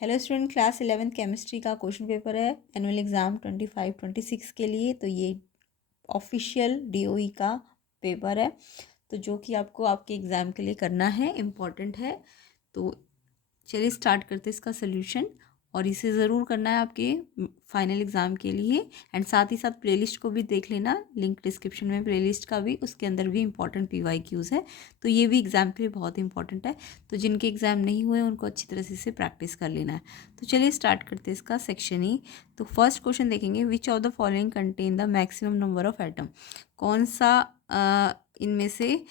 Hello student, class 11th chemistry का question paper है annual exam 25-26 के लिए। तो ये ऑफिशियल डीओई का पेपर है, तो जो कि आपको आपके एग्ज़ाम के लिए करना है, इम्पॉर्टेंट है। तो चलिए स्टार्ट करते हैं इसका सोल्यूशन, और इसे ज़रूर करना है आपके फाइनल एग्ज़ाम के लिए। एंड साथ ही साथ प्लेलिस्ट को भी देख लेना, लिंक डिस्क्रिप्शन में प्लेलिस्ट का भी, उसके अंदर भी इंपॉर्टेंट पीवाईक्यूज़ है। तो ये भी एग्ज़ाम के लिए बहुत इंपॉर्टेंट है। तो जिनके एग्ज़ाम नहीं हुए उनको अच्छी तरह से इसे प्रैक्टिस कर लेना है। तो चलिए स्टार्ट करते हैं इसका सेक्शन ही। तो फर्स्ट क्वेश्चन देखेंगे, which of the following contain the maximum number of atom. कौन सा इनमें से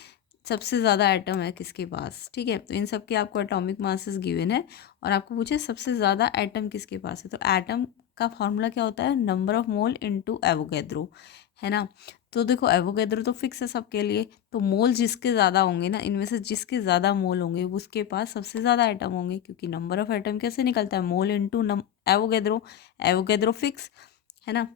सबसे ज़्यादा एटम है किसके पास। ठीक है, तो इन सब के आपको एटॉमिक मासेस गिवन है और आपको पूछे सबसे ज़्यादा एटम किसके पास है। तो एटम का फॉर्मूला क्या होता है, number of mole into Avogadro, है ना। तो देखो एवोगैड्रो तो फिक्स है सबके लिए, तो मोल जिसके ज़्यादा होंगे ना, इनमें से जिसके ज़्यादा मोल होंगे उसके पास सबसे ज़्यादा एटम होंगे, क्योंकि नंबर ऑफ एटम कैसे निकलता है, mole into Avogadro. Avogadro fix है ना,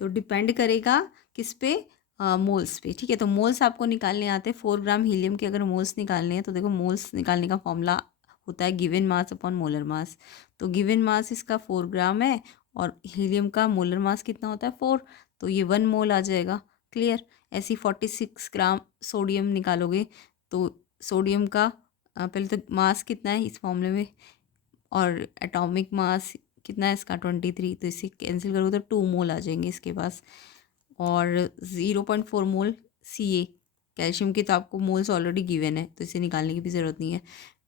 तो डिपेंड करेगा किस पे, मोल्स पे। ठीक है, तो मोल्स आपको निकालने आते हैं। 4 ग्राम हीलियम के अगर मोल्स निकालने हैं तो देखो मोल्स निकालने का फॉर्मूला होता है given mass upon molar mass. तो गिवन मास इसका 4 ग्राम है और हीलियम का मोलर मास कितना होता है 4, तो ये 1 मोल आ जाएगा। क्लियर। ऐसी 46 ग्राम सोडियम निकालोगे तो सोडियम का पहले तो मास कितना है इस फॉर्मूले में, और एटॉमिक मास कितना है इसका 23, तो इसे कैंसिल करोगे तो 2 मोल आ जाएंगे इसके पास। और 0.4 मोल सी ए कैल्शियम के, तो आपको मोल्स ऑलरेडी गिवन है तो इसे निकालने की भी ज़रूरत नहीं है।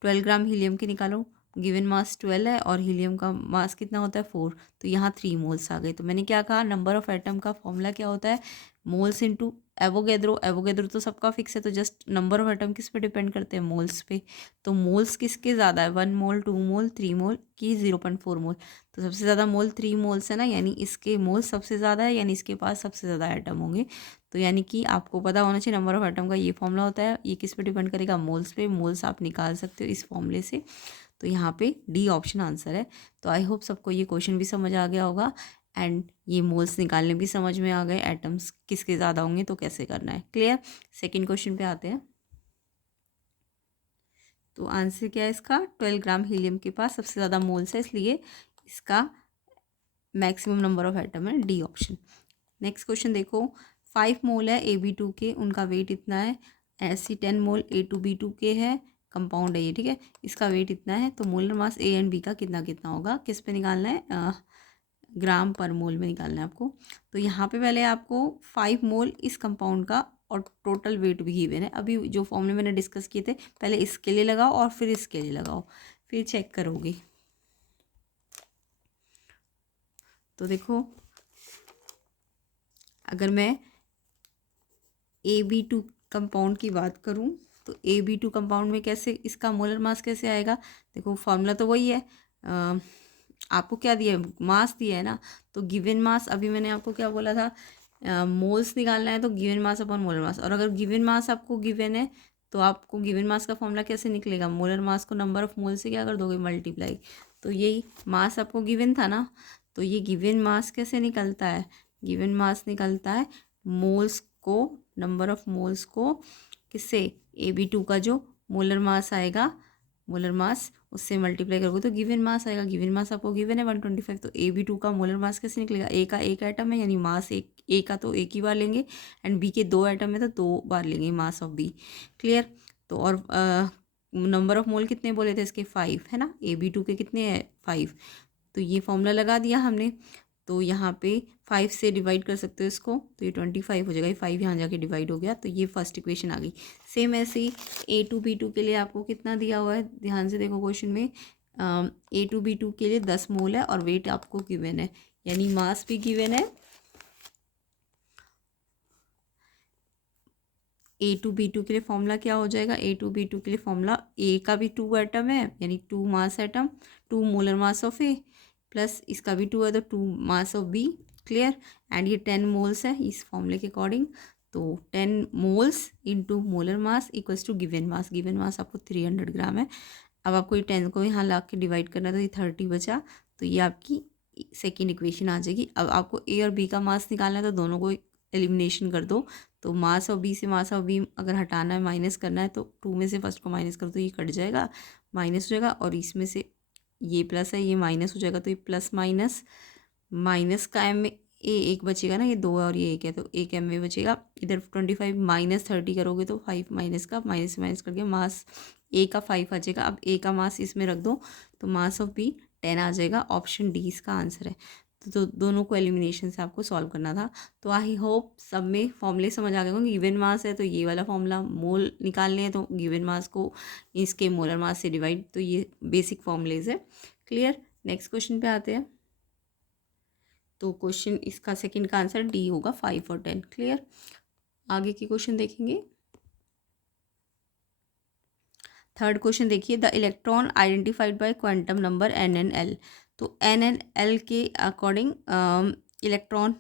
12 ग्राम हीलियम के निकालो, गिवन मास 12 है और हीलियम का मास कितना होता है 4, तो यहाँ 3 मोल्स आ गए। तो मैंने क्या कहा, नंबर ऑफ एटम का फॉर्मूला क्या होता है, मोल्स इंटू एवोगैड्रो। एवोगैड्रो तो सबका फिक्स है, तो जस्ट नंबर ऑफ एटम किस पे डिपेंड करते हैं, मोल्स पे। तो मोल्स किसके ज़्यादा है, 1 मोल, 2 मोल, 3 मोल की 0.4 मोल। तो सबसे ज़्यादा मोल 3 मोल्स है ना, यानी इसके मोल सबसे ज़्यादा है, यानी इसके पास सबसे ज़्यादा एटम होंगे। तो यानी कि आपको पता होना चाहिए नंबर ऑफ एटम का ये फॉर्मूला होता है। ये किस पे डिपेंड करेगा, मोल्स पे। मोल्स आप निकाल सकते हो इस फॉर्मूले से। तो यहाँ पे डी ऑप्शन आंसर है। तो आई होप सबको ये क्वेश्चन भी समझ आ गया होगा, एंड ये मोल्स निकालने भी समझ में आ गए, एटम्स किसके ज़्यादा होंगे तो कैसे करना है। क्लियर। सेकेंड क्वेश्चन पे आते हैं। तो आंसर क्या है इसका, 12 ग्राम हीलियम के पास सबसे ज़्यादा मोल्स है, इसलिए इसका मैक्सिमम नंबर ऑफ एटम है, डी ऑप्शन। नेक्स्ट क्वेश्चन देखो, 5 मोल है AB2 के, उनका वेट इतना है। ऐसी 10 मोल A2B2 के है, कंपाउंड है ये। ठीक है, इसका वेट इतना है, तो molar mass A and B का कितना कितना होगा, किस पे निकालना है, ग्राम पर मोल में निकालना है आपको। तो यहाँ पे पहले आपको 5 मोल इस कंपाउंड का और टोटल वेट भी गिवन है। अभी जो फॉर्मूले मैंने डिस्कस किए थे, पहले इसके लिए लगाओ और फिर इसके लिए लगाओ, फिर चेक करोगे। तो देखो, अगर मैं AB2 कंपाउंड की बात करूं तो AB2 कंपाउंड में कैसे इसका मोलर मास कैसे आएगा, देखो फॉर्मूला तो वही है। आपको क्या दिया है, मास दिया है ना, तो गिवन मास, अभी मैंने आपको क्या बोला था, मोल्स निकालना है तो given mass upon molar mass. और अगर गिवन मास आपको गिवन है तो आपको गिवन मास का फॉर्मूला कैसे निकलेगा, मोलर मास को नंबर ऑफ मोल से क्या कर दोगे, मल्टीप्लाई। तो यही मास आपको गिवन था ना, तो ये गिवन मास कैसे निकलता है, गिवन मास निकलता है मोल्स को, नंबर ऑफ मोल्स को किससे, AB2 का जो मोलर मास आएगा, मोलर मास उससे मल्टीप्लाई करोगे तो गिवन मास आएगा। गिवन मास आपको गिवन है 125, तो AB2 का मोलर मास कैसे निकलेगा, ए का एक एटम है, यानी मास एक, ए का तो एक ही बार लेंगे, एंड बी के 2 एटम है तो 2 बार लेंगे मास ऑफ बी। क्लियर। तो और नंबर ऑफ मोल कितने बोले थे इसके, 5 है ना, AB2 के कितने हैं 5, तो ये फॉर्मूला लगा दिया हमने। तो यहाँ पे 5 से डिवाइड कर सकते हो इसको, तो ये 25 हो जाएगा, ये 5 यहाँ जाके डिवाइड हो गया, तो ये फर्स्ट इक्वेशन आ गई। सेम ऐसे ही A2B2 के लिए आपको कितना दिया हुआ है, ध्यान से देखो क्वेश्चन में, A2B2 के लिए 10 मोल है और वेट आपको गिवन है, यानी मास भी गिवन है। A2B2 के लिए फॉर्मूला क्या हो जाएगा, A2B2 के लिए फॉर्मूला, ए का भी 2 एटम है यानी 2 mass atom, 2 molar mass of A, plus इसका भी 2 है तो 2 mass of B. Clear. And ये 10 मोल्स है इस फॉर्मूले के अकॉर्डिंग, तो 10 moles into molar mass equals to given mass. Given mass आपको 300 ग्राम है। अब आपको ये 10 को यहाँ ला के डिवाइड करना, तो ये 30 बचा, तो ये आपकी सेकेंड इक्वेशन आ जाएगी। अब आपको ए और बी का मास निकालना है, तो दोनों को एलिमिनेशन कर दो, तो मास ऑफ बी से मास ऑफ बी अगर हटाना है, माइनस करना है, तो 2 में से फर्स्ट को माइनस करो तो ये कट जाएगा, माइनस हो जाएगा, और इसमें से ये प्लस है, ये माइनस हो जाएगा, तो ये प्लस माइनस माइनस का एम ए एक बचेगा ना, ये 2 है और ये 1 है, तो 1 एम ए बचेगा। इधर 25 माइनस 30 करोगे तो 5 माइनस का, माइनस से माइनस करके मास ए का 5 आ जाएगा। अब ए का मास इसमें रख दो तो मास ऑफ बी 10 आ जाएगा। ऑप्शन डी इसका आंसर है। तो दोनों को एलिमिनेशन से आपको सॉल्व करना था। तो आई होप सब में फॉर्मूले समझ आ गए होंगे। गिवन मास है तो ये वाला फॉर्मूला, मोल निकालने हैं तो गिवन मास को इसके मोलर मास से डिवाइड, तो ये बेसिक फॉर्मूलेज है। क्लियर। नेक्स्ट क्वेश्चन पे आते हैं। तो क्वेश्चन इसका सेकंड का आंसर डी होगा, 5 और 10। क्लियर। आगे की क्वेश्चन देखेंगे। थर्ड क्वेश्चन देखिए, the electron identified by quantum number n n l. तो एन एन एल के अकॉर्डिंग इलेक्ट्रॉन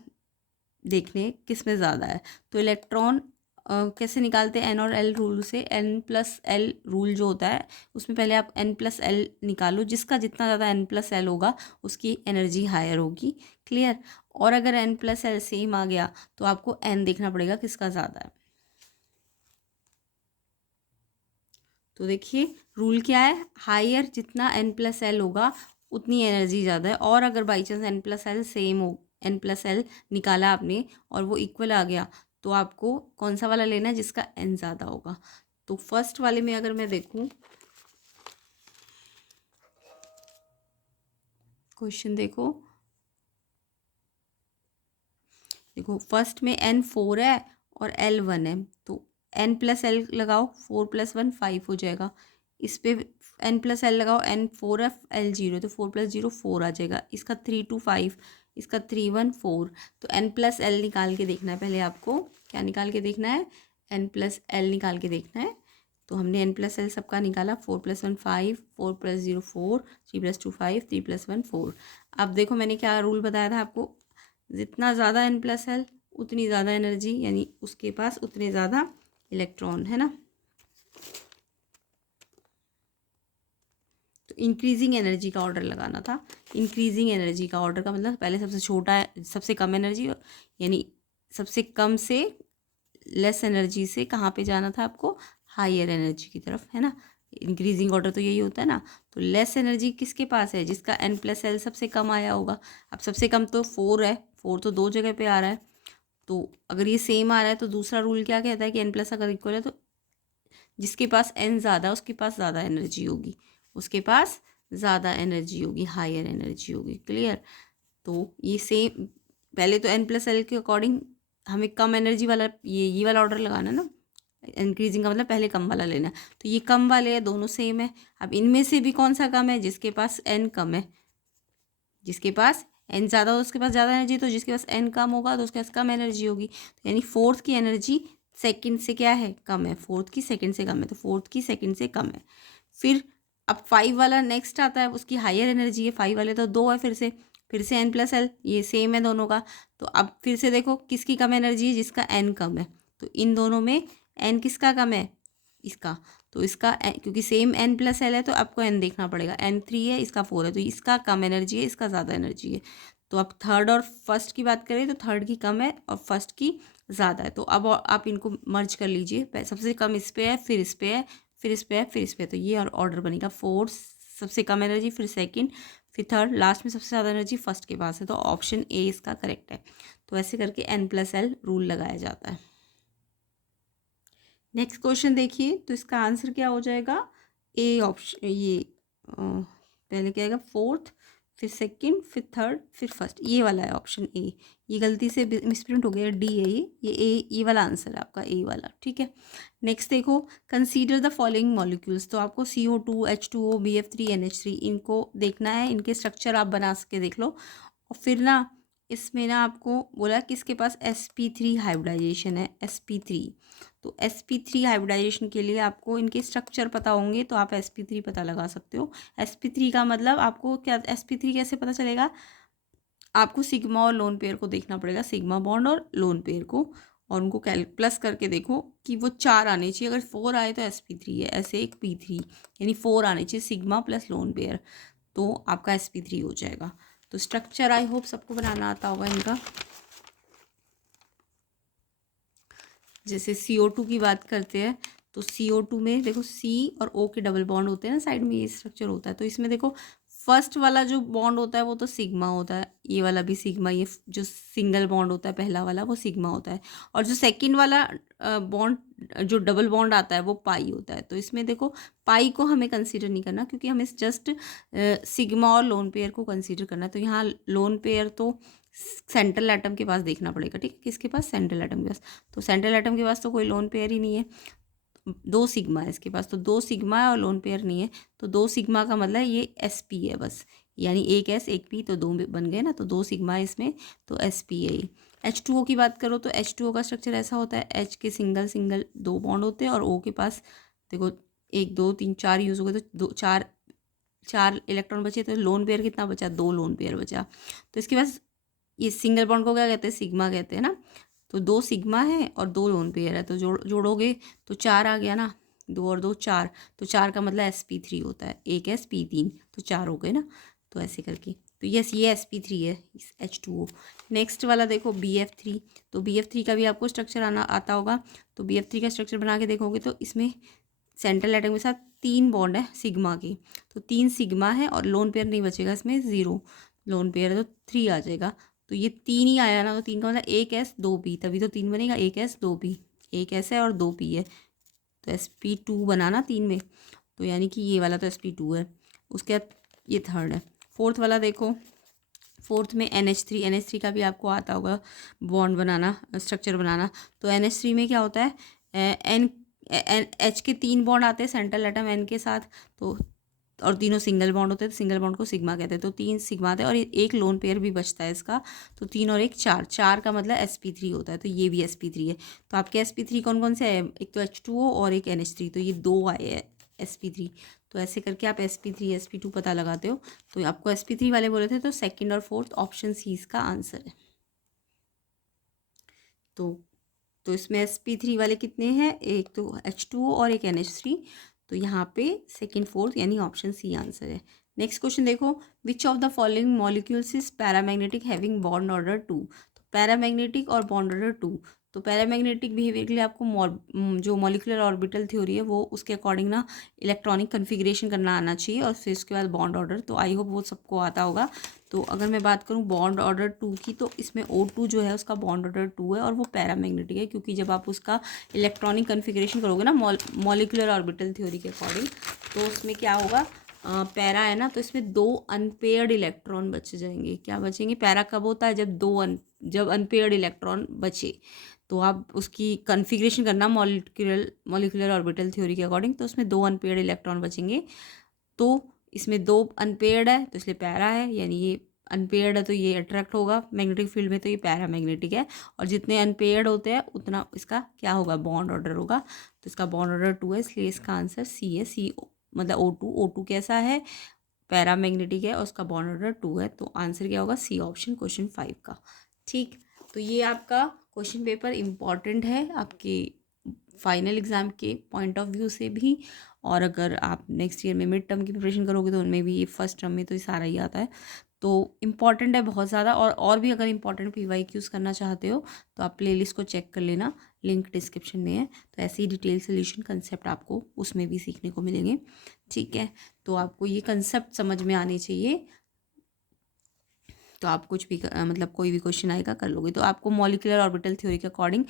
देखने किस में ज़्यादा है। तो इलेक्ट्रॉन कैसे निकालते हैं, एन और एल रूल से। एन प्लस एल रूल जो होता है उसमें पहले आप एन प्लस एल निकालो, जिसका जितना ज़्यादा एन प्लस एल होगा उसकी एनर्जी हायर होगी। क्लियर। और अगर एन प्लस एल सेम आ गया तो आपको एन देखना पड़ेगा किसका ज़्यादा है। तो देखिए रूल क्या है, हायर जितना एन प्लस एल होगा उतनी एनर्जी ज़्यादा है। और अगर by chance n plus l same हो, एन प्लस एल निकाला आपने और वो इक्वल आ गया, तो आपको कौन सा वाला लेना है जिसका एन ज़्यादा होगा। तो फर्स्ट वाले में अगर मैं देखूँ, क्वेश्चन देखो फर्स्ट में एन 4 है और एल 1 है, तो एन प्लस एल लगाओ, 4 + 1 5 हो जाएगा। इस पे एन प्लस एल लगाओ, एन 4 है, एल 0, तो 4 + 0 4 आ जाएगा। इसका 3 2 5, इसका 3 1 4। तो एन प्लस एल निकाल के देखना है पहले आपको। क्या निकाल के देखना है, एन प्लस एल निकाल के देखना है। तो हमने एन प्लस एल सबका निकाला, 4 + 1 5, 4 + 0 4, 3 + 2 5, 3 + 1 4। अब देखो मैंने क्या रूल बताया था आपको, जितना ज़्यादा एन प्लस एल उतनी ज़्यादा एनर्जी, यानी उसके पास उतने ज़्यादा इलेक्ट्रॉन, है ना। तो इंक्रीजिंग एनर्जी का ऑर्डर लगाना था। इंक्रीजिंग एनर्जी का ऑर्डर का मतलब पहले सबसे छोटा है, सबसे कम एनर्जी, यानी सबसे कम से लेस एनर्जी से कहाँ पे जाना था आपको, हायर एनर्जी की तरफ, है ना। इंक्रीजिंग ऑर्डर तो यही होता है ना। तो लेस एनर्जी किसके पास है, जिसका एन प्लस एल सबसे कम आया होगा। अब सबसे कम तो 4 है, 4 तो 2 जगह पे आ रहा है। तो अगर ये सेम आ रहा है तो दूसरा रूल क्या कहता है कि एन प्लस अगर इक्वल है तो जिसके पास एन ज़्यादा उसके पास ज़्यादा एनर्जी होगी, उसके पास ज़्यादा एनर्जी होगी, हायर एनर्जी होगी। क्लियर। तो ये सेम, पहले तो एन प्लस एल के अकॉर्डिंग हमें कम एनर्जी वाला ये वाला ऑर्डर लगाना है ना। इंक्रीजिंग का मतलब पहले कम वाला लेना है। तो ये कम वाले हैं, दोनों सेम है। अब इनमें से भी कौन सा कम है, जिसके पास एन कम है। जिसके पास एन ज़्यादा हो उसके पास ज़्यादा एनर्जी, तो जिसके पास एन कम होगा तो उसके पास कम एनर्जी होगी। तो यानी फोर्थ की एनर्जी सेकंड से क्या है, कम है। फोर्थ की सेकंड से कम है, तो फोर्थ की सेकंड से कम है। फिर अब 5 वाला नेक्स्ट आता है, उसकी हायर एनर्जी है। 5 वाले तो 2 है, फिर से एन प्लस एल, ये सेम है दोनों का। तो अब फिर से देखो किसकी कम एनर्जी है, जिसका एन कम है। तो इन दोनों में एन किसका कम है, इसका। तो इसका क्योंकि सेम एन प्लस एल है तो आपको एन देखना पड़ेगा। एन 3 है, इसका 4 है, तो इसका कम एनर्जी है, इसका ज़्यादा एनर्जी है। तो अब थर्ड और फर्स्ट की बात करें तो थर्ड की कम है और फर्स्ट की ज़्यादा है। तो अब आप इनको मर्ज कर लीजिए, सबसे कम इस पे है, फिर इस पे है, फिर इस पे है, फिर इस पे है। तो ये ऑर्डर बनेगा, फोर्थ सबसे कम एनर्जी, फिर सेकंड, फिर थर्ड, लास्ट में सबसे ज़्यादा एनर्जी फर्स्ट के पास है। तो ऑप्शन ए इसका करेक्ट है। तो ऐसे करके एन प्लस एल रूल लगाया जाता है। नेक्स्ट क्वेश्चन देखिए, तो इसका आंसर क्या हो जाएगा, ए ऑप्शन। ये पहले क्या आएगा, फोर्थ, फिर सेकंड, फिर थर्ड, फिर फर्स्ट, ये वाला है ऑप्शन ए। ये गलती से मिसप्रिंट हो गया, डी है ये वाला आंसर है आपका, ए वाला। ठीक है। नेक्स्ट देखो, कंसीडर द फॉलोइंग मॉलिक्यूल्स। तो आपको CO2, H2O, BF3, NH3 इनको देखना है, इनके स्ट्रक्चर आप बना सके देख लो। और फिर ना इसमें ना आपको बोला कि इसके पास sp3 हाइब्रिडाइजेशन है, sp3। तो sp3 हाइब्रिडाइजेशन के लिए आपको इनके स्ट्रक्चर पता होंगे तो आप sp3 पता लगा सकते हो। sp3 का मतलब आपको क्या, sp3 कैसे पता चलेगा, आपको सिग्मा और लोन पेयर को देखना पड़ेगा, सिग्मा बॉन्ड और लोन पेयर को, और उनको प्लस करके देखो कि वो 4 आने चाहिए। अगर 4 आए तो sp3 है, ऐसे एक p3, यानी 4 आने चाहिए, सिग्मा प्लस लोन पेयर, तो आपका sp3 हो जाएगा। तो स्ट्रक्चर आई होप सबको बनाना आता होगा इनका। जैसे CO2 की बात करते हैं तो CO2 में देखो C और O के डबल बॉन्ड होते हैं ना साइड में, ये स्ट्रक्चर होता है। तो इसमें देखो फर्स्ट वाला जो बॉन्ड होता है वो तो सिग्मा होता है, ये वाला भी सिग्मा, ये जो सिंगल बॉन्ड होता है पहला वाला वो सिग्मा होता है, और जो सेकंड वाला बॉन्ड जो डबल बॉन्ड आता है वो पाई होता है। तो इसमें देखो पाई को हमें कंसीडर नहीं करना, क्योंकि हमें जस्ट सिग्मा और लोन पेयर को कंसीडर करना है। तो यहाँ लोन पेयर तो सेंट्रल एटम के पास देखना पड़ेगा, ठीक है, किसके पास, सेंट्रल एटम के पास। तो सेंट्रल एटम के पास तो कोई लोन पेयर ही नहीं है, 2 सिग्मा है इसके पास, तो 2 सिग्मा है और लोन पेयर नहीं है। तो 2 सिग्मा का मतलब ये SP है बस, यानी एक S एक P, तो 2 बन गए ना, तो 2 सिग्मा है इसमें, तो SP है ये। H2O की बात करो तो H2O का स्ट्रक्चर ऐसा होता है, H के सिंगल सिंगल 2 बॉन्ड होते हैं, और O के पास देखो 1 2 3 4 यूज़ हो गए, तो 4 इलेक्ट्रॉन बचे, तो लोन पेयर कितना बचा, 2 लोन पेयर बचा। तो इसके पास ये सिंगल बॉन्ड को क्या कहते हैं, सिग्मा कहते हैं ना। तो 2 सिग्मा है और 2 लोन पेयर है, तो जोड़ोगे तो 4 आ गया ना, 2 और 2 4, तो 4 का मतलब SP3 होता है, एक SP3, तो 4 हो गए ना। तो ऐसे करके, तो यस ये SP3 है H2O। नेक्स्ट वाला देखो BF3, तो BF3 का भी आपको स्ट्रक्चर आता होगा। तो BF3 का स्ट्रक्चर बना के देखोगे तो इसमें सेंट्रल एटम के साथ 3 बॉन्ड है सिग्मा के, तो 3 सिग्मा है और लोन पेयर नहीं बचेगा इसमें, 0 लोन पेयर है, तो 3 आ जाएगा। तो ये 3 ही आया ना, तो 3 का मतलब एक S 2 P, तभी तो 3 बनेगा, एक S 2 P, एक S है और 2 P है, तो SP2 बनाना 3 में, तो यानी कि ये वाला तो SP2 है। उसके बाद ये थर्ड है। फोर्थ वाला देखो, फोर्थ में NH3 का भी आपको आता होगा बॉन्ड बनाना, स्ट्रक्चर बनाना। तो NH3 में क्या होता है, H के 3 बॉन्ड आते हैं सेंट्रल एटम N के साथ, तो और तीनों सिंगल बॉन्ड होते हैं, तो सिंगल बॉन्ड को सिग्मा कहते हैं। तो 3 सिग्मा आते हैं और एक लोन पेयर भी बचता है इसका, तो 3 और 1 4, 4 का मतलब SP3 होता है, तो ये भी SP3 है। तो आपके SP3 कौन कौन से है, एक तो H2O और एक NH3, तो ये 2 आए हैं SP3। तो ऐसे करके आप SP3 SP2 पता लगाते हो। तो आपको SP3 वाले बोले थे, तो सेकेंड और फोर्थ ऑप्शन C इसका आंसर है। तो इसमें SP3 वाले कितने हैं, एक तो H2O और एक NH3, तो यहाँ पे सेकेंड फोर्थ यानी ऑप्शन C आंसर है। नेक्स्ट क्वेश्चन देखो, which of the following molecules is paramagnetic having bond order 2। तो पैरामैग्नेटिक और बॉन्ड ऑर्डर 2, तो पैरामैग्नेटिक बिहेवियर के लिए आपको जो मॉलिकुलर ऑर्बिटल थ्योरी है वो उसके अकॉर्डिंग ना इलेक्ट्रॉनिक कन्फिग्रेशन करना आना चाहिए, और फिर उसके बाद बॉन्ड ऑर्डर, तो आई होप वो सबको आता होगा। तो अगर मैं बात करूँ बॉन्ड ऑर्डर 2 की, तो इसमें O2 जो है उसका बॉन्ड ऑर्डर 2 है और वो पैरामैग्नेटिक है, क्योंकि जब आप उसका इलेक्ट्रॉनिक कन्फिग्रेशन करोगे ना मॉलिकुलर ऑर्बिटल थ्योरी के अकॉर्डिंग, तो उसमें क्या होगा, पैरा है ना, तो इसमें 2 अनपेयर्ड इलेक्ट्रॉन बच जाएंगे। क्या बचेंगे, पैरा कब होता है, जब अनपेयर्ड इलेक्ट्रॉन बचे, तो आप उसकी कन्फिग्रेशन करना मॉलिकुलर ऑर्बिटल थ्योरी के अकॉर्डिंग, तो उसमें 2 अनपेयर्ड इलेक्ट्रॉन बचेंगे। तो इसमें 2 अनपेयर्ड है तो इसलिए पैरा है, यानी ये अनपेयर्ड है तो ये अट्रैक्ट होगा मैग्नेटिक फील्ड में, तो ये पैरामैग्नेटिक है। और जितने अनपेयर्ड होते हैं उतना इसका क्या होगा, बॉन्ड ऑर्डर होगा। तो इसका बॉन्ड ऑर्डर 2 है, इसलिए इसका आंसर C है। C मतलब O2 कैसा है, पैरामैग्नेटिक है और उसका बॉन्ड ऑर्डर 2 है, तो आंसर क्या होगा, C ऑप्शन क्वेश्चन 5 का। ठीक, तो ये आपका क्वेश्चन पेपर इम्पॉर्टेंट है आपके फाइनल एग्ज़ाम के पॉइंट ऑफ व्यू से भी, और अगर आप नेक्स्ट ईयर में मिड टर्म की प्रिपरेशन करोगे तो उनमें भी ये फर्स्ट टर्म में तो ये सारा ही आता है, तो इम्पॉर्टेंट है बहुत ज़्यादा। और भी अगर इम्पॉर्टेंट PYQs करना चाहते हो तो आप प्लेलिस्ट को चेक कर लेना, लिंक डिस्क्रिप्शन में है। तो ऐसे ही डिटेल सोल्यूशन कंसेप्ट आपको उसमें भी सीखने को मिलेंगे, ठीक है। तो आपको ये कंसेप्ट समझ में आने चाहिए, तो आप कुछ भी मतलब कोई भी क्वेश्चन आएगा कर लोगे। तो आपको मॉलिकुलर ऑर्बिटल थ्योरी के अकॉर्डिंग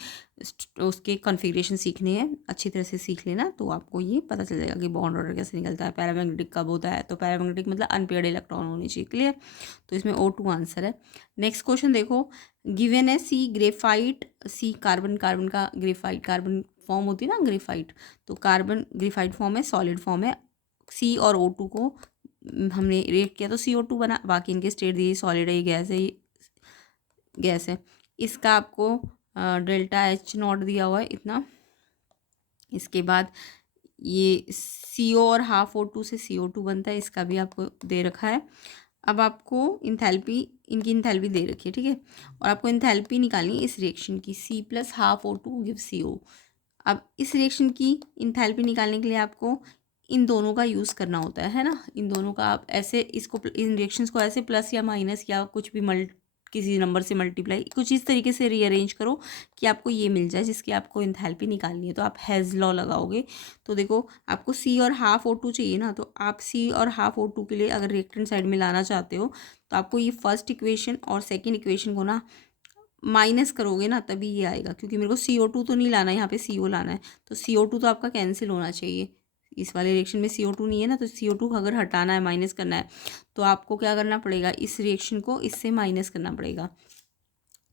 उसके कॉन्फ़िगरेशन सीखने हैं, अच्छी तरह से सीख लेना, तो आपको ये पता चल जाएगा कि बॉन्ड ऑर्डर कैसे निकलता है, पैरामैग्नेटिक कब होता है। तो पैरामैग्नेटिक मतलब अनपेयर्ड इलेक्ट्रॉन होनी चाहिए, क्लियर। तो इसमें O2 आंसर है। नेक्स्ट क्वेश्चन देखो, गिवन है C graphite, C carbon, carbon का ग्रेफाइट, कार्बन फॉर्म होती है ना ग्रेफाइट, तो कार्बन ग्रेफाइट फॉर्म है, सॉलिड फॉर्म है। C और O2 को हमने रेट किया तो CO2 बना, बाकी इनके स्टेट दिए, सॉलिड है, ये गैस है, ये गैस है। इसका आपको डेल्टा H0 दिया हुआ है इतना। इसके बाद ये CO और हाफ O2 से CO2 बनता है, इसका भी आपको दे रखा है। अब आपको इंथैल्पी, इनकी इंथैल्पी दे रखी है, ठीक है, और आपको इंथैल्पी निकालनी है इस रिएक्शन की, C + half O2 give CO। अब इस रिएक्शन की इंथैल्पी निकालने के लिए आपको इन दोनों का यूज़ करना होता है ना, इन दोनों का आप ऐसे इसको इन रिएक्शंस को ऐसे प्लस या माइनस या कुछ भी किसी नंबर से मल्टीप्लाई, कुछ इस तरीके से रीअरेंज करो कि आपको ये मिल जाए जिसकी आपको एंथैल्पी निकालनी है। तो आप हेज लॉ लगाओगे। तो देखो आपको सी और हाफ O2 चाहिए ना, तो आप सी और हाफ O2 के लिए अगर रिएक्टेंट साइड में लाना चाहते हो तो आपको ये फर्स्ट इक्वेशन और सेकेंड इक्वेशन को ना माइनस करोगे ना, तभी ये आएगा। क्योंकि मेरे को CO2 तो नहीं लाना है, यहाँ पे CO लाना है। तो CO2 तो आपका कैंसिल होना चाहिए। इस वाले रिएक्शन में CO2 नहीं है ना, तो CO2 अगर हटाना है, माइनस करना है, तो आपको क्या करना पड़ेगा, इस रिएक्शन को इससे माइनस करना पड़ेगा।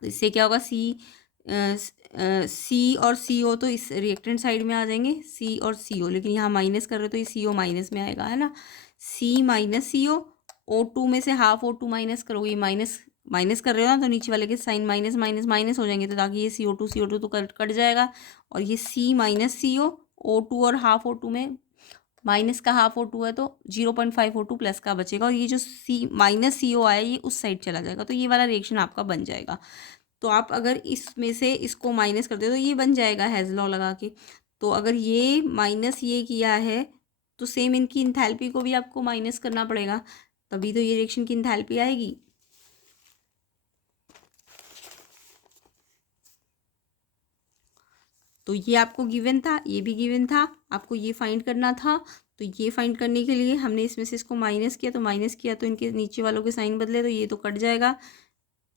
तो इससे क्या होगा, सी और CO तो इस रिएक्टेंट साइड में आ जाएंगे, सी और CO, लेकिन यहाँ माइनस कर रहे हो तो ये CO माइनस में आएगा, है ना। C माइनस CO, O2 में से हाफ O2 माइनस करोगे, माइनस माइनस कर रहे हो ना, तो नीचे वाले के साइन माइनस माइनस माइनस हो जाएंगे, तो ताकि ये CO2 तो कट कट जाएगा। और ये C माइनस CO, O2 और हाफ O2 में माइनस का हाफ O2 है तो 0.5 O2 प्लस का बचेगा, और ये जो C माइनस CO आया ये उस साइड चला जाएगा, तो ये वाला रिएक्शन आपका बन जाएगा। तो आप अगर इसमें से इसको माइनस कर दे तो ये बन जाएगा हेज लॉ लगा के। तो अगर ये माइनस ये किया है तो सेम इनकी इंथैल्पी को भी आपको माइनस करना पड़ेगा, तभी तो ये रिएक्शन की इंथैल्पी आएगी। तो ये आपको गिवन था, ये भी गिवन था, आपको ये फाइंड करना था। तो ये फाइंड करने के लिए हमने इसमें से इसको माइनस किया, तो माइनस किया तो इनके नीचे वालों के साइन बदले, तो ये तो कट जाएगा।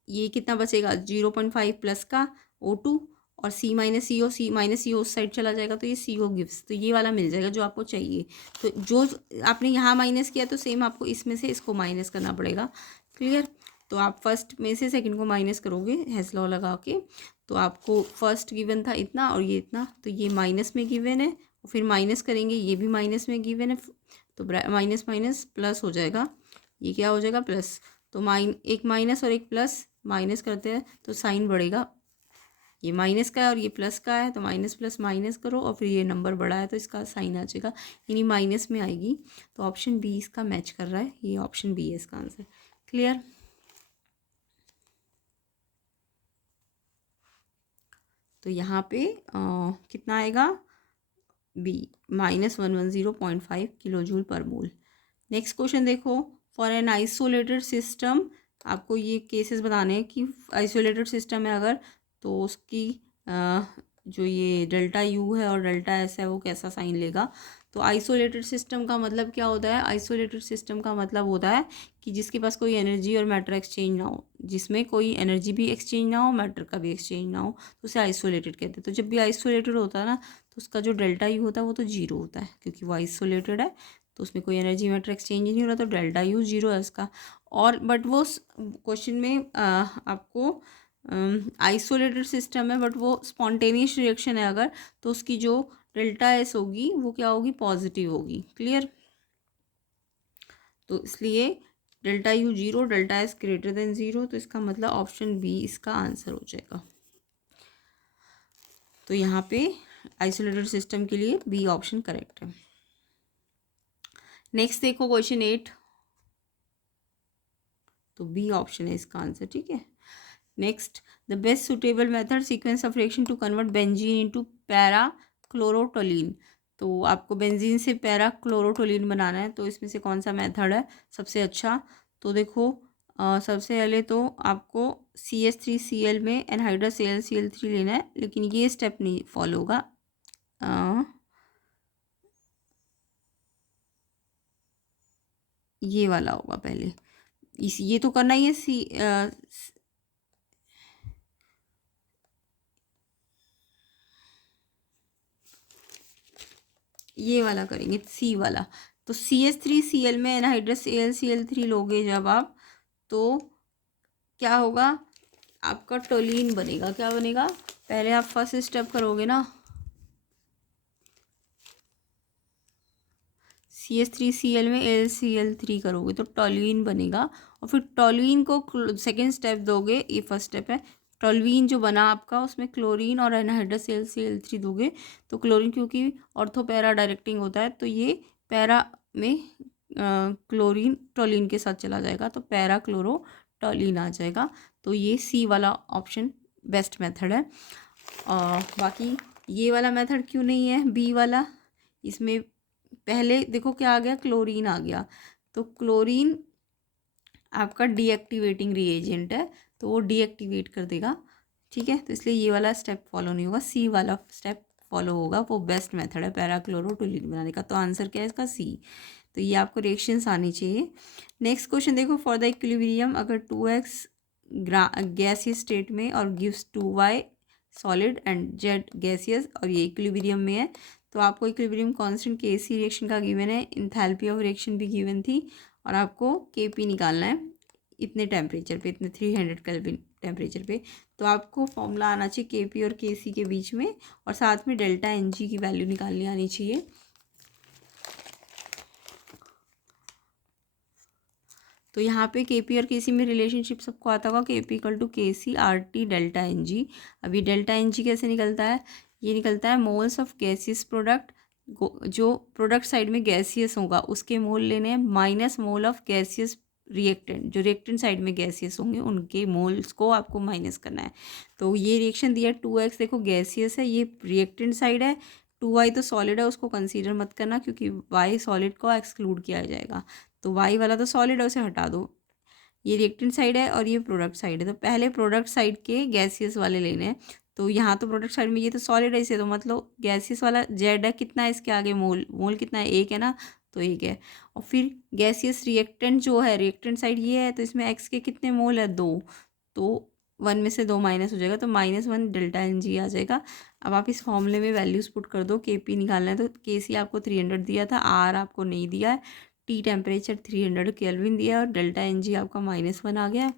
ये कितना बचेगा, 0.5 प्लस का O2 और C माइनस CO उस साइड चला जाएगा, तो ये CO गिव्स, तो ये वाला मिल जाएगा जो आपको चाहिए। तो जो आपने यहाँ माइनस किया तो सेम आपको इसमें से इसको माइनस करना पड़ेगा। क्लियर। तो आप फर्स्ट में से सेकंड को माइनस करोगे हेज लॉ लगा के, तो आपको फर्स्ट गिवन था इतना और ये इतना, तो ये माइनस में गिवन है, और फिर माइनस करेंगे, ये भी माइनस में गिवन है, तो माइनस माइनस प्लस हो जाएगा, ये क्या हो जाएगा, प्लस। तो एक माइनस और एक प्लस माइनस करते हैं तो साइन बढ़ेगा, ये माइनस का है और ये प्लस का है, तो माइनस प्लस माइनस करो और फिर ये नंबर बड़ा है तो इसका साइन आ जाएगा, यानी माइनस में आएगी। तो ऑप्शन बी इसका मैच कर रहा है, ये ऑप्शन बी है इसका आंसर। क्लियर। तो यहाँ पे कितना आएगा, बी -110.5 किलो जूल पर मोल। नेक्स्ट क्वेश्चन देखो, फॉर एन आइसोलेटेड सिस्टम, आपको ये केसेस बताने हैं कि आइसोलेटेड सिस्टम है अगर, तो उसकी जो ये डेल्टा यू है और डेल्टा एस है वो कैसा साइन लेगा। तो आइसोलेटेड सिस्टम का मतलब क्या होता है, आइसोलेटेड सिस्टम का मतलब होता है कि जिसके पास कोई एनर्जी और मैटर एक्सचेंज ना हो, जिसमें कोई एनर्जी भी एक्सचेंज ना हो, मैटर का भी एक्सचेंज ना हो, तो उसे आइसोलेटेड कहते हैं। तो जब भी आइसोलेटेड होता है ना, तो उसका जो डेल्टा यू होता है वो तो जीरो होता है, क्योंकि वो आइसोलेटेड है, तो उसमें कोई एनर्जी मैटर एक्सचेंज नहीं हो रहा, तो डेल्टा यू जीरो है उसका। और बट वो क्वेश्चन में आपको आइसोलेटेड सिस्टम है बट वो स्पॉन्टेनियस रिएक्शन है अगर, तो उसकी जो डेल्टा एस होगी वो क्या होगी, पॉजिटिव होगी। क्लियर। तो इसलिए delta U zero, delta S greater than zero, तो इसका मतलब ऑप्शन बी इसका आंसर हो जाएगा। तो यहाँ पे आइसोलेटेड सिस्टम के लिए बी ऑप्शन करेक्ट है। नेक्स्ट देखो क्वेश्चन 8, तो बी ऑप्शन है इसका आंसर। ठीक है। Next, the best suitable method sequence of reaction to convert benzene into para chlorotoluene. तो आपको बेंजीन से पैरा क्लोरोटोलीन बनाना है, तो इसमें से कौन सा मेथड है सबसे अच्छा। तो देखो सबसे पहले तो आपको CH3Cl में एनहाइड्रस Cl लेना है, लेकिन ये स्टेप नहीं फॉलो होगा। ये वाला होगा पहले, ये तो करना ही है। ये वाला करेंगे, सी वाला। तो CH3Cl में एनहाइड्रस Cl लोगे जब आप, तो क्या होगा, आपका टोलीन बनेगा। क्या बनेगा, पहले आप फर्स्ट स्टेप करोगे ना, CH3Cl में AlCl3 करोगे तो टोलीन बनेगा, और फिर टोलीन को सेकेंड स्टेप दोगे, ये फर्स्ट स्टेप है। टोलवीन जो बना आपका उसमें क्लोरीन और एनहाइड्रस Cl3 दोगे, तो क्लोरीन क्योंकि ऑर्थो पैरा डायरेक्टिंग होता है, तो ये पैरा में क्लोरीन टोलीन के साथ चला जाएगा, तो पैरा क्लोरो टोलीन आ जाएगा। तो ये सी वाला ऑप्शन बेस्ट मेथड है। और बाकी ये वाला मेथड क्यों नहीं है, बी वाला। इसमें पहले देखो क्या आ गया, क्लोरीन आ गया, तो क्लोरीन आपका डीएक्टिवेटिंग रिएजेंट है, तो तो वो डीएक्टिवेट कर देगा, ठीक है। तो इसलिए ये वाला स्टेप फॉलो नहीं होगा, सी वाला स्टेप फॉलो होगा, वो बेस्ट मेथड है पैराक्लोरोटोल्यूनि बनाने का। तो आंसर क्या है इसका? सी। तो ये आपको रिएक्शंस आनी चाहिए। नेक्स्ट क्वेश्चन देखो, फॉर द इक्विलिब्रियम अगर 2x गैसियस स्टेट में और gives 2y solid and Z gaseous और ये इक्विलिब्रियम में है, तो आपको इक्विलिब्रियम कांस्टेंट के सी रिएक्शन का गिवन है, इंथैल्पी ऑफ रिएक्शन भी गिवन थी, और आपको के पी निकालना है इतने टेम्परेचर पे, इतने 300 केल्विन टेम्परेचर पे। तो आपको फॉर्मूला आना चाहिए के पी और के सी के बीच में, और साथ में डेल्टा एन जी की वैल्यू निकालनी आनी चाहिए। तो यहाँ पे के पी और के सी में रिलेशनशिप सबको आता होगा, के P equal to K C R T delta n g. अब ये डेल्टा एन जी कैसे निकलता है? ये निकलता है मोल्स ऑफ गैसियस प्रोडक्ट, जो प्रोडक्ट साइड में गैसियस होगा उसके मोल लेने हैं, minus mole of gaseous reactant, जो रिएक्टेंट साइड में गैसियस होंगे उनके मोल्स को आपको माइनस करना है। तो ये रिएक्शन दिया 2x, देखो गैसियस है, ये रिएक्टेंट साइड है, 2y तो सॉलिड है, उसको कंसीडर मत करना क्योंकि y सॉलिड को एक्सक्लूड किया जाएगा। तो y वाला तो सॉलिड है, उसे हटा दो। ये रिएक्टेंट साइड है और ये प्रोडक्ट साइड है, तो पहले प्रोडक्ट साइड के गैसियस वाले लेने हैं। तो यहाँ तो प्रोडक्ट साइड में ये तो सॉलिड है, इसे तो मतलब गैसियस वाला जेड है, कितना है इसके आगे मोल, मोल कितना है? 1 है ना, तो 1 है। और फिर गैसियस रिएक्टेंट जो है, रिएक्टेंट साइड ये है, तो इसमें एक्स के कितने मोल है? 2। तो 1 में से 2 माइनस हो जाएगा, तो -1 डेल्टा एन जी आ जाएगा। अब आप इस फॉर्मूले में वैल्यूज़ पुट कर दो, के पी निकालना है तो के सी आपको 300 दिया था, आर आपको नहीं दिया है, टी टेम्परेचर 300 केल्विन दिया है, और डेल्टा एन जी आपका -1 आ गया है।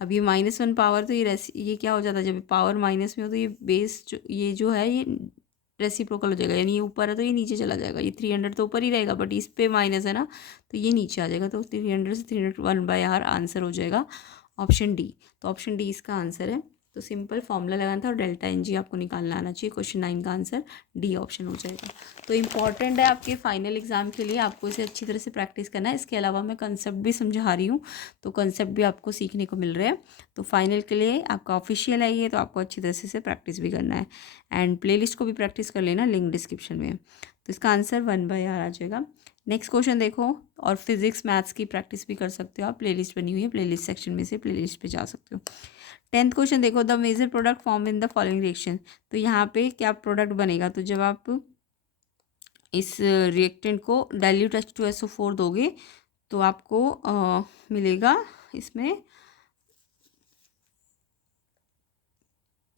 अब ये -1 पावर, तो ये क्या हो जाता है, जब पावर माइनस में हो तो ये बेस ये जो है ये रेसिप्रोकल हो जाएगा, यानी ये ऊपर है तो ये नीचे चला जाएगा। ये 300 तो ऊपर ही रहेगा, बट इस पे माइनस है ना, तो ये नीचे आ जाएगा। तो 300 से 300 1/r आंसर हो जाएगा ऑप्शन डी। तो ऑप्शन डी इसका आंसर है। तो सिंपल फॉर्मूला लगाना था और डेल्टा एन जी आपको निकालना आना चाहिए। क्वेश्चन 9 का आंसर डी ऑप्शन हो जाएगा। तो इंपॉर्टेंट है आपके फाइनल एग्जाम के लिए, आपको इसे अच्छी तरह से प्रैक्टिस करना है। इसके अलावा मैं कंसेप्ट भी समझा रही हूँ, तो कंसेप्ट भी आपको सीखने को मिल रहे हैं। तो फाइनल के लिए आपका ऑफिशियल है ये, तो आपको अच्छी तरह से प्रैक्टिस भी करना है, एंड प्लेलिस्ट को भी प्रैक्टिस कर लेना, लिंक डिस्क्रिप्शन में। तो इसका आंसर 1/r आ जाएगा। नेक्स्ट क्वेश्चन देखो, और फिजिक्स मैथ्स की प्रैक्टिस भी कर सकते हो आप, प्लेलिस्ट बनी हुई है, प्लेलिस्ट सेक्शन में से प्लेलिस्ट पे जा सकते हो। 10th क्वेश्चन देखो, the major product form in the following reaction. तो यहाँ पे क्या प्रोडक्ट बनेगा? तो जब आप इस रिएक्टेंट को डाइल्यूट H2SO4 दोगे तो आपको मिलेगा इसमें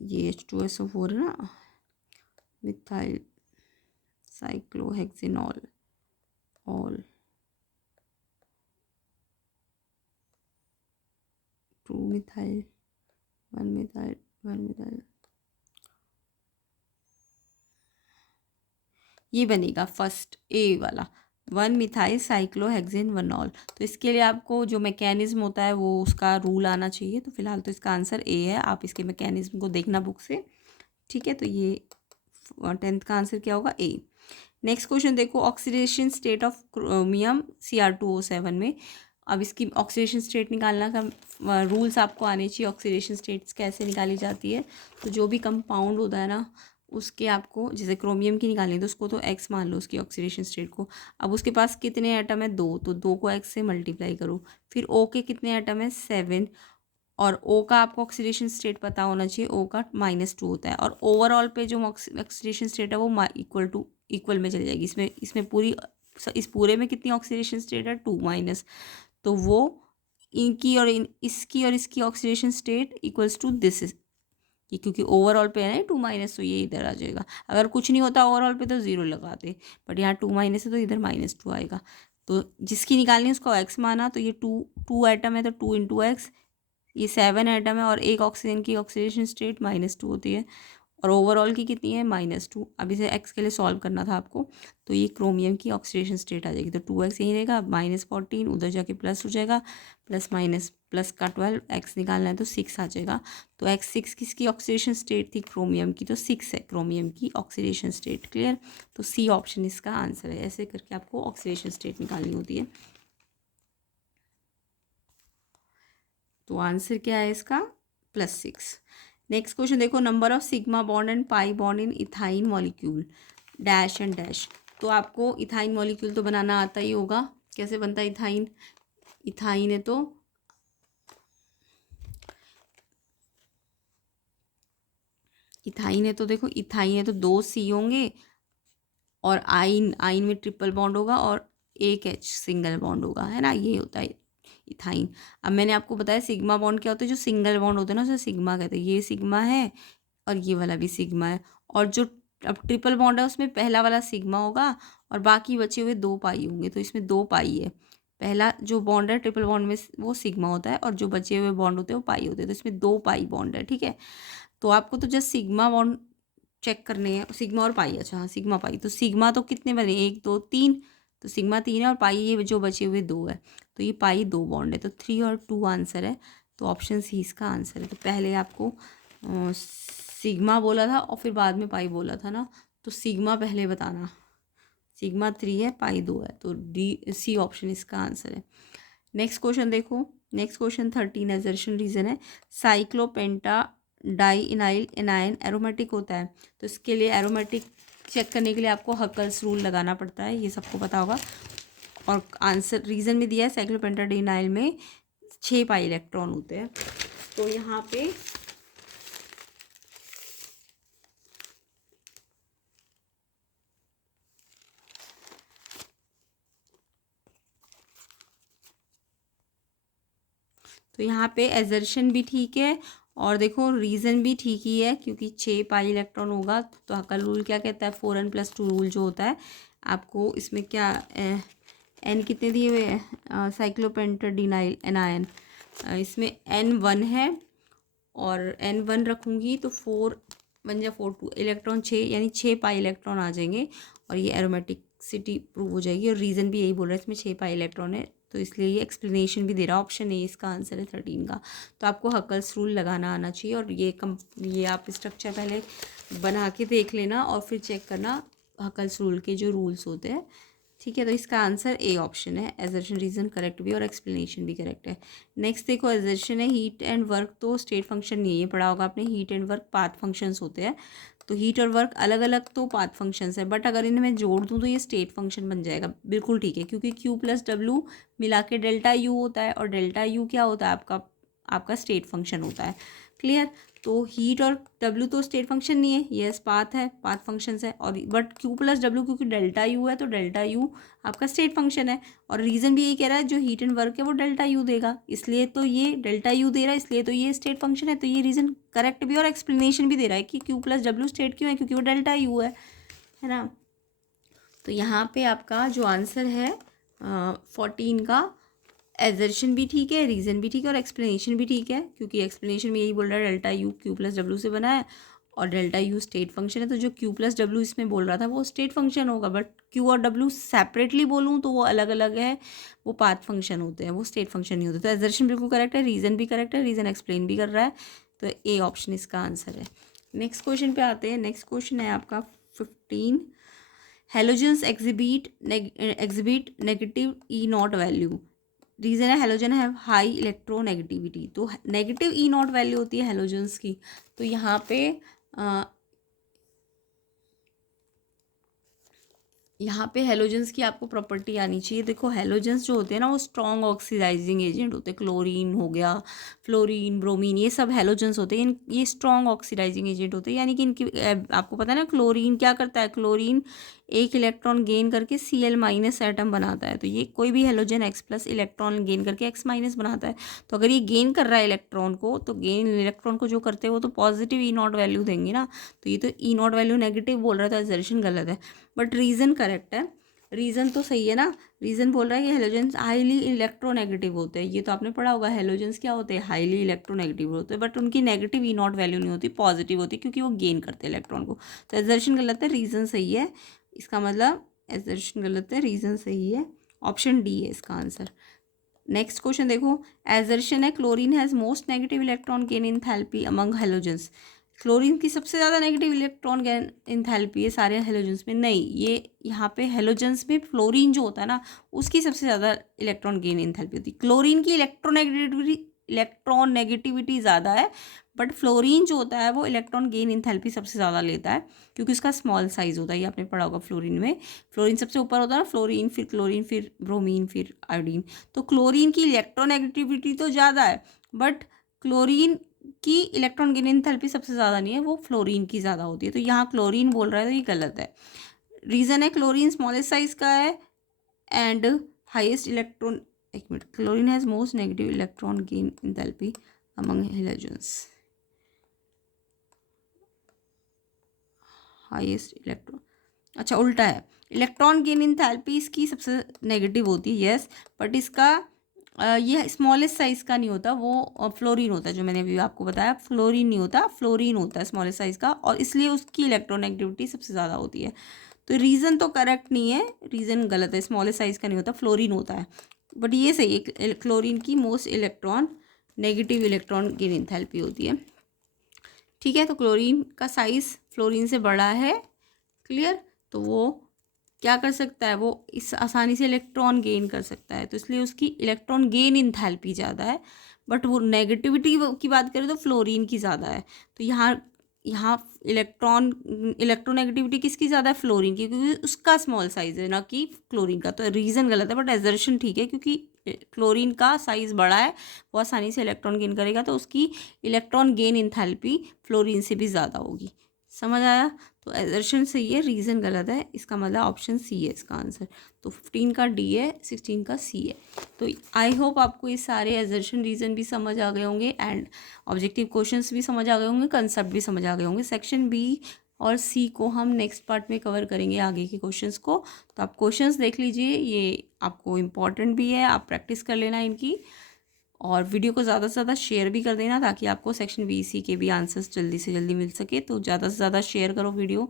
ये H2SO4 है ना, methyl cyclohexanol all 2 methyl 1 methyl 1 methyl, ये बनेगा फर्स्ट ए वाला 1 मिथाइल साइक्लोहेक्सेनॉल। तो इसके लिए आपको जो मैकेनिज्म होता है वो उसका रूल आना चाहिए। तो फिलहाल तो इसका आंसर ए है, आप इसके मैकेनिज्म को देखना बुक से, ठीक है। तो ये 10th का आंसर क्या होगा? ए। नेक्स्ट क्वेश्चन देखो, oxidation state of chromium Cr2O7 में। अब इसकी ऑक्सीडेशन स्टेट निकालना का रूल्स आपको आने चाहिए। ऑक्सीडेशन स्टेट्स कैसे निकाली जाती है? तो जो भी कंपाउंड होता है ना, उसके आपको, जैसे क्रोमियम की निकालनी है तो उसको तो x मान लो उसकी ऑक्सीडेशन स्टेट को। अब उसके पास कितने एटम है? 2, तो 2 को x से मल्टीप्लाई करो। फिर O के कितने एटम है? 7, और O का आपको ऑक्सीडेशन स्टेट पता होना चाहिए, O का -2 होता है, और ओवरऑल पे जो ऑक्सीडेशन स्टेट है वो इक्वल में चली जाएगी। इसमें इस पूरे में कितनी ऑक्सीडेशन स्टेट है? 2 माइनस, तो वो इसकी और इसकी oxidation state equals to this, ये क्योंकि ओवरऑल पे है ना 2 माइनस, तो ये इधर आ जाएगा। अगर कुछ नहीं होता ओवरऑल पे तो 0 लगाते, बट यहाँ 2 माइनस है तो इधर -2 आएगा। तो जिसकी निकालनी है उसको x माना, तो ये 2 एटम है तो 2 इंटू एक्स, ये 7 एटम है, और एक ऑक्सीजन की ऑक्सीडेशन स्टेट -2 होती है, और ओवरऑल की कितनी है? -2। अब इसे x के लिए सॉल्व करना था आपको, तो ये क्रोमियम की ऑक्सीडेशन स्टेट आ जाएगी। तो 2x यहीं रहेगा, -14 उधर जाके प्लस हो जाएगा, प्लस माइनस प्लस का 12, x निकालना है तो 6 आ जाएगा। तो x6 किसकी ऑक्सीडेशन स्टेट थी? क्रोमियम की, तो 6 है क्रोमियम की ऑक्सीडेशन स्टेट। क्लियर? तो सी ऑप्शन इसका आंसर है। ऐसे करके आपको ऑक्सीडेशन स्टेट निकालनी होती है। तो आंसर क्या है इसका? +6। नेक्स्ट क्वेश्चन देखो, number of sigma bond and pi bond in ethyne molecule dash and dash. तो आपको इथाइन मॉलिक्यूल तो बनाना आता ही होगा। कैसे बनता है इथाइन? इथाइन है तो इथाइन है तो देखो, इथाइन है तो 2 C होंगे, और आइन, आइन में ट्रिपल बॉन्ड होगा और एक H सिंगल बॉन्ड होगा, है ना, ये होता है इथाइन। अब मैंने आपको बताया सिग्मा बॉन्ड क्या होता है, जो सिंगल बॉन्ड होते हैं ना उसे सिग्मा कहते हैं। ये सिग्मा है और ये वाला भी सिग्मा है, और जो अब ट्रिपल बॉन्ड है उसमें पहला वाला सिग्मा होगा और बाकी बचे हुए 2 पाई होंगे, तो इसमें 2 पाई है। पहला जो बॉन्ड है ट्रिपल बॉन्ड में वो सिग्मा होता है, और जो बचे हुए बॉन्ड होते हैं वो पाई होते हैं, तो इसमें 2 पाई बॉन्ड है, ठीक है। तो आपको तो जस्ट सिग्मा बॉन्ड चेक करने हैं, सिग्मा और पाई, अच्छा हाँ सिग्मा पाई। तो सिग्मा तो कितने बने, 1 2 3, तो सिग्मा 3 है और पाई ये जो बचे हुए 2 है, तो ये पाई 2 बॉन्ड है, तो 3 और 2 आंसर है। तो ऑप्शन सी इसका आंसर है। तो पहले आपको सिग्मा बोला था और फिर बाद में पाई बोला था ना, तो सिग्मा पहले बताना। सिग्मा 3 है, पाई 2 है, तो डी सी ऑप्शन इसका आंसर है। नेक्स्ट क्वेश्चन देखो, नेक्स्ट क्वेश्चन 13 एजर्शन रीजन है। साइक्लोपेंटा डाई इनाइल एनायन एरोमेटिक होता है, तो इसके लिए एरोमेटिक चेक करने के लिए आपको हकल्स रूल लगाना पड़ता है, ये सबको पता होगा। और आंसर रीजन में दिया है, साइक्लोपेंटा डाई इनाइल में 6 पाई इलेक्ट्रॉन होते हैं। तो यहाँ पे एजर्शन भी ठीक है और देखो रीज़न भी ठीक ही है, क्योंकि 6 पाई इलेक्ट्रॉन होगा। तो हकल रूल क्या कहता है, 4n+2 रूल जो होता है, आपको इसमें क्या एन कितने दिए हुए हैं, साइक्लोपेंटाडीनाइल एनायन, इसमें n1 है और n1 रखूँगी तो 4 1 या 4 2 इलेक्ट्रॉन 6, यानी 6 पाई इलेक्ट्रॉन आ जाएंगे और ये एरोमेटिसिटी प्रूव हो जाएगी। और रीज़न भी यही बोल रहा है, इसमें 6 पाई इलेक्ट्रॉन है, तो इसलिए ये एक्सप्लेनेशन भी दे रहा है। ऑप्शन ए इसका आंसर है 13 का। तो आपको हकल्स रूल लगाना आना चाहिए, और ये आप स्ट्रक्चर पहले बना के देख लेना और फिर चेक करना हकल्स रूल के जो रूल्स होते हैं, ठीक है। तो इसका आंसर ए ऑप्शन है। एजर्शन रीज़न करेक्ट भी और एक्सप्लेनेशन भी करेक्ट है। नेक्स्ट देखो, एजर्शन है हीट एंड वर्क, तो स्टेट फंक्शन नहीं है, ये पढ़ा होगा आपने। Heat and work path functions होते हैं, तो हीट और वर्क अलग अलग तो पाथ फंक्शंस है, बट अगर इन्हें मैं जोड़ दूँ तो ये स्टेट फंक्शन बन जाएगा, बिल्कुल ठीक है, क्योंकि Q+W मिला के डेल्टा यू होता है, और डेल्टा यू क्या होता है, आपका स्टेट फंक्शन होता है। क्लियर। तो हीट और W तो स्टेट फंक्शन नहीं है, यस पाथ है, पाथ फंक्शंस है, और बट Q+W क्योंकि डेल्टा यू है, तो डेल्टा यू आपका स्टेट फंक्शन है। और रीज़न भी यही कह रहा है, जो हीट एंड वर्क है वो डेल्टा यू देगा, इसलिए तो ये डेल्टा यू दे रहा है, इसलिए तो ये स्टेट फंक्शन है। तो ये रीज़न करेक्ट भी और एक्सप्लेनेशन भी दे रहा है कि Q+W स्टेट क्यों है, क्योंकि वो डेल्टा यू है ना। तो यहाँ पे आपका जो आंसर है 14 का, एजर्शन भी ठीक है, रीज़न भी ठीक है और एक्सप्लेनेशन भी ठीक है, क्योंकि एक्सप्लेनेशन में यही बोल रहा है डेल्टा यू Q+W से बना है और डेल्टा यू स्टेट फंक्शन है। तो जो Q+W इसमें बोल रहा था वो स्टेट फंक्शन होगा, बट Q और W सेपरेटली बोलूँ तो वो अलग अलग है, वो पाथ फंक्शन होते हैं, वो स्टेट फंक्शन नहीं होते। तो एजर्शन बिल्कुल करेक्ट है, रीज़न भी करेक्ट है, रीज़न एक्सप्लेन भी कर रहा है, तो ए ऑप्शन इसका आंसर है। नेक्स्ट क्वेश्चन पे आते हैं। नेक्स्ट क्वेश्चन है आपका 15। Halogens exhibit negative E0 value. Reason है हेलोजन है हाई इलेक्ट्रोनेगेटिविटी, तो नेगेटिव E0 वैल्यू होती है हेलोजेंस की। तो यहाँ पे हेलोजेंस की आपको प्रॉपर्टी आनी चाहिए। देखो हेलोजेंस जो होते हैं ना वो स्ट्रॉन्ग ऑक्सीडाइजिंग एजेंट होते हैं, क्लोरीन हो गया, फ्लोरीन, ब्रोमीन, ये सब हेलोजेंस होते हैं। ये स्ट्रॉन्ग ऑक्सीडाइजिंग एजेंट होते हैं, यानी कि इनकी आपको पता है ना क्लोरीन क्या करता है, क्लोरीन एक इलेक्ट्रॉन गेन करके Cl- एटम बनाता है। तो ये कोई भी हेलोजन X+ इलेक्ट्रॉन गेन करके X- बनाता है। तो अगर ये गेन कर रहा है इलेक्ट्रॉन को, तो गेन इलेक्ट्रॉन को जो करते हैं वो तो पॉजिटिव E0 वैल्यू देंगे ना, तो ये तो E0 वैल्यू नेगेटिव बोल रहा था, एजर्शन गलत है, बट रीज़न करेक्ट है। रीज़न तो सही है ना, रीज़न बोल रहा है कि हेलोजेंस हाईली इलेक्ट्रोनेगेटिव होते हैं, ये तो आपने पढ़ा होगा, हेलोजेंस क्या होते हैं, हाईली इलेक्ट्रोनेगेटिव होते हैं, बट उनकी नेगेटिव E0 वैल्यू नहीं होती, पॉजिटिव होती है, क्योंकि वो गेन करते हैं इलेक्ट्रॉन को। तो एजर्शन गलत है, रीज़न सही है, इसका मतलब एजर्शन गलत है, रीज़न सही है, ऑप्शन डी है इसका आंसर। नेक्स्ट क्वेश्चन देखो, एजर्शन है chlorine has most negative electron gain enthalpy among halogens. Chlorine की सबसे ज़्यादा नेगेटिव इलेक्ट्रॉन गेन इंथैल्पी है सारे हेलोजेंस में, नहीं, ये यहाँ पे हेलोजेंस में फ्लोरीन जो होता है ना उसकी सबसे ज़्यादा इलेक्ट्रॉन गेन इंथैल्पी होती है। क्लोरीन की इलेक्ट्रॉन नेगेटिविटी ज़्यादा है, बट फ्लोरीन जो होता है वो इलेक्ट्रॉन गेन इंथैल्पी सबसे ज़्यादा लेता है, क्योंकि उसका स्मॉल साइज होता है, ये आपने पढ़ा होगा। फ्लोरीन में फ्लोरीन सबसे ऊपर होता है ना, फ्लोरीन फिर क्लोरीन फिर ब्रोमीन फिर आयोडीन। तो क्लोरीन की इलेक्ट्रोनेगेटिविटी तो ज़्यादा है, बट क्लोरीन की इलेक्ट्रॉन गेन एंथैल्पी सबसे ज़्यादा नहीं है, वो फ्लोरीन की ज़्यादा होती है। तो यहाँ क्लोरीन बोल रहा है तो ये गलत है। रीज़न है क्लोरीन स्मॉलेस्ट साइज का है एंड हाईएस्ट इलेक्ट्रॉन, एक minute, chlorine has most negative electron gain enthalpy among halogens, highest electron, अच्छा उल्टा है, इलेक्ट्रॉन गेन एंथैल्पी इसकी सबसे नेगेटिव होती है, यस, बट इसका ये स्मॉलेस्ट साइज का नहीं होता, वो फ्लोरीन होता है, जो मैंने अभी आपको बताया फ्लोरीन नहीं होता, फ्लोरीन होता है स्मॉलेस्ट साइज का, और इसलिए उसकी इलेक्ट्रोनेगेटिविटी सबसे ज़्यादा होती है। तो रीज़न तो करेक्ट नहीं है, रीज़न गलत है, स्मॉलेस्ट साइज का नहीं होता, फ्लोरीन होता है, बट ये सही है, क्लोरीन की most electron negative electron gain enthalpy होती है। ठीक है, तो क्लोरीन का साइज़ फ्लोरीन से बड़ा है, क्लियर, तो वो क्या कर सकता है, वो इस आसानी से इलेक्ट्रॉन गेन कर सकता है, तो इसलिए उसकी इलेक्ट्रॉन गेन एंथैल्पी ज़्यादा है, बट वो नेगेटिविटी की बात करें तो फ्लोरीन की ज़्यादा है। तो यहाँ यहाँ इलेक्ट्रोनेगेटिविटी किसकी ज़्यादा है, फ्लोरीन की, क्योंकि उसका स्मॉल साइज है ना कि क्लोरीन का। तो रीज़न गलत है बट एजर्शन ठीक है, क्योंकि क्लोरीन का साइज़ बड़ा है, वो आसानी से इलेक्ट्रॉन गेन करेगा, तो उसकी इलेक्ट्रॉन गेन एंथैल्पी फ्लोरीन से भी ज़्यादा होगी। समझ आया? तो एजर्शन सही है, रीज़न गलत है, इसका मतलब ऑप्शन सी है इसका आंसर। तो 15 का डी है, 16 का सी है। तो आई होप आपको ये सारे एजर्शन रीज़न भी समझ आ गए होंगे एंड ऑब्जेक्टिव क्वेश्चंस भी समझ आ गए होंगे, कंसेप्ट भी समझ आ गए होंगे। सेक्शन बी और सी को हम नेक्स्ट पार्ट में कवर करेंगे, आगे के क्वेश्चंस को। तो आप क्वेश्चंस देख लीजिए, ये आपको इम्पॉर्टेंट भी है, आप प्रैक्टिस कर लेना इनकी, और वीडियो को ज़्यादा से ज़्यादा शेयर भी कर देना ताकि आपको सेक्शन बी सी के भी आंसर्स जल्दी से जल्दी मिल सके। तो ज़्यादा से ज़्यादा शेयर करो वीडियो,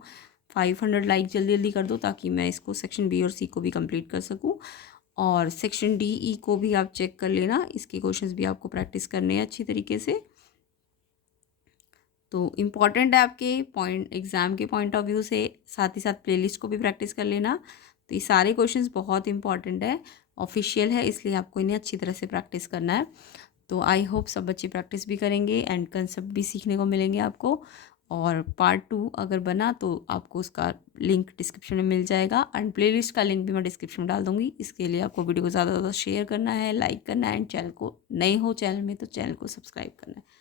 500 लाइक जल्दी जल्दी कर दो ताकि मैं इसको सेक्शन बी और सी को भी कंप्लीट कर सकूं। और सेक्शन डी ई को भी आप चेक कर लेना, इसके क्वेश्चंस भी आपको प्रैक्टिस करने हैं अच्छी तरीके से। तो इम्पॉर्टेंट है आपके पॉइंट, एग्ज़ाम के पॉइंट ऑफ व्यू से, साथ ही साथ प्लेलिस्ट को भी प्रैक्टिस कर लेना। तो ये सारे क्वेश्चंस बहुत इंपॉर्टेंट है, ऑफिशियल है, इसलिए आपको इन्हें अच्छी तरह से प्रैक्टिस करना है। तो आई होप सब बच्चे प्रैक्टिस भी करेंगे एंड कंसेप्ट भी सीखने को मिलेंगे आपको। और पार्ट 2 अगर बना तो आपको उसका लिंक डिस्क्रिप्शन में मिल जाएगा, एंड प्लेलिस्ट का लिंक भी मैं डिस्क्रिप्शन में डाल दूँगी। इसके लिए आपको वीडियो को ज़्यादा से ज़्यादा शेयर करना है, लाइक करना है, एंड चैनल को, नए हो चैनल में तो चैनल को सब्सक्राइब करना है।